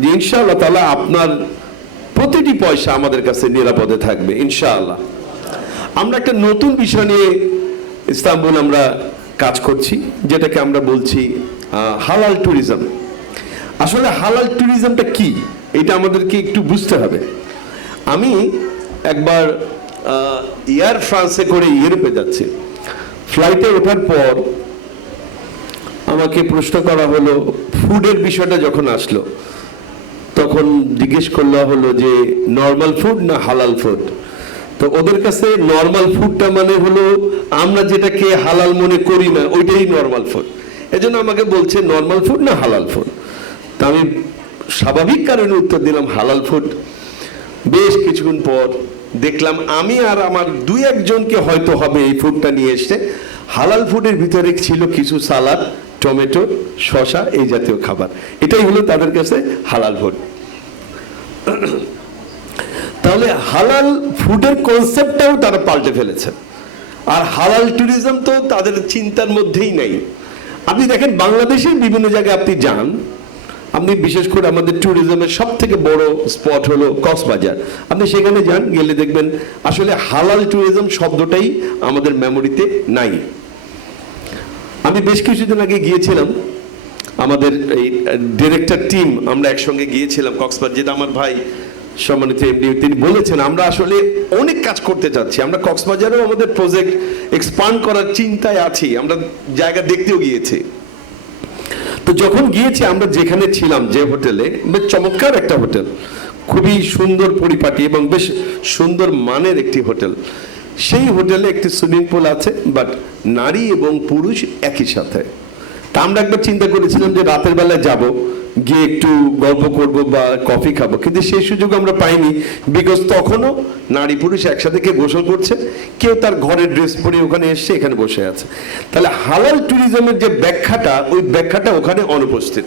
যে ইনশাআল্লাহ তাআলা আপনার প্রতিটি পয়সা আমাদের কাছে নিরাপদে থাকবে ইনশাআল্লাহ। আমরা একটা নতুন বিষয় নিয়ে ইস্তাম্বুল আমরা কাজ করছি, যেটাকে আমরা বলছি হালাল ট্যুরিজম। আসলে হালাল ট্যুরিজমটা কি, এটা আমাদেরকে একটু বুঝতে হবে। আমি একবার এয়ার ফ্রান্সে করে ইউরোপে যাচ্ছি, ফ্লাইটে ওঠার পর আমাকে প্রশ্ন করা হলো, ফুডের বিষয়টা যখন আসলো তখন জিজ্ঞেস করলা হলো যে নর্মাল ফুড না হালাল ফুড। তো ওদের কাছে নর্মাল ফুডটা মানে হলো আমরা যেটাকে হালাল মনে করি না ওইটাই নর্মাল ফুড। এজন্য আমাকে বলছে নর্মাল ফুড না হালাল ফুড। তা আমি স্বাভাবিক কারণে উত্তর দিলাম হালাল ফুড। বেশ কিছুক্ষণ পর দেখলাম আমি আর আমার দুই একজনকে হয়তো হবে এই ফুডটা নিয়ে এসে, হালাল ফুডের ভিতরে ছিল কিছু সালাদ, টমেটো, শসা, এই জাতীয় খাবার। এটাই হলো তাদের কাছে হালাল ফুড। তাহলে হালাল ফুডের কনসেপ্টটাও তারা পাল্টে ফেলেছে, আর হালাল ট্যুরিজম তো তাদের চিন্তার মধ্যেই নাই। আপনি দেখেন বাংলাদেশের বিভিন্ন জায়গায় আপনি যান, আপনি বিশেষ করে আমাদের ট্যুরিজমের সব থেকে বড় স্পট হলো কক্সবাজার, আপনি সেখানে যান, গেলে দেখবেন আসলে হালাল ট্যুরিজম শব্দটাই আমাদের মেমোরিতে নাই। আমি বেশ কিছুদিন আগে গিয়েছিলাম, আমাদের এই ডিরেক্টর টিম আমরা একসঙ্গে গিয়েছিলাম কক্সবাজার, যেটা আমার ভাই সম্মানিত এমডি তিনি বলেছেন আমরা আসলে অনেক কাজ করতে চাচ্ছি। আমরা কক্সবাজারেও আমাদের প্রজেক্ট এক্সপান্ড করার চিন্তায় আছি, আমরা জায়গা দেখতেও গিয়েছি। তো যখন গিয়েছি আমরা যেখানে ছিলাম, যে হোটেলে, বেশ চমৎকার একটা হোটেল, খুবই সুন্দর পরিপাটি এবং বেশ সুন্দর মানের একটি হোটেল। সেই হোটেলে একটি সুইমিং পুল আছে, বাট নারী এবং পুরুষ একই সাথে। তা আমরা একবার চিন্তা করেছিলাম যে রাতের বেলায় যাব, গিয়ে একটু গল্প করব বা কফি খাবো, কিন্তু সেই সুযোগ আমরা পাইনি। বিকজ তখনও নারী পুরুষ একসাথে কেউ গোসল করছে, কেউ তার ঘরের ড্রেস পরে ওখানে এসে এখানে বসে আছে। তাহলে হালাল ট্যুরিজমের যে ব্যাখ্যাটা, ওই ব্যাখ্যাটা ওখানে অনুপস্থিত।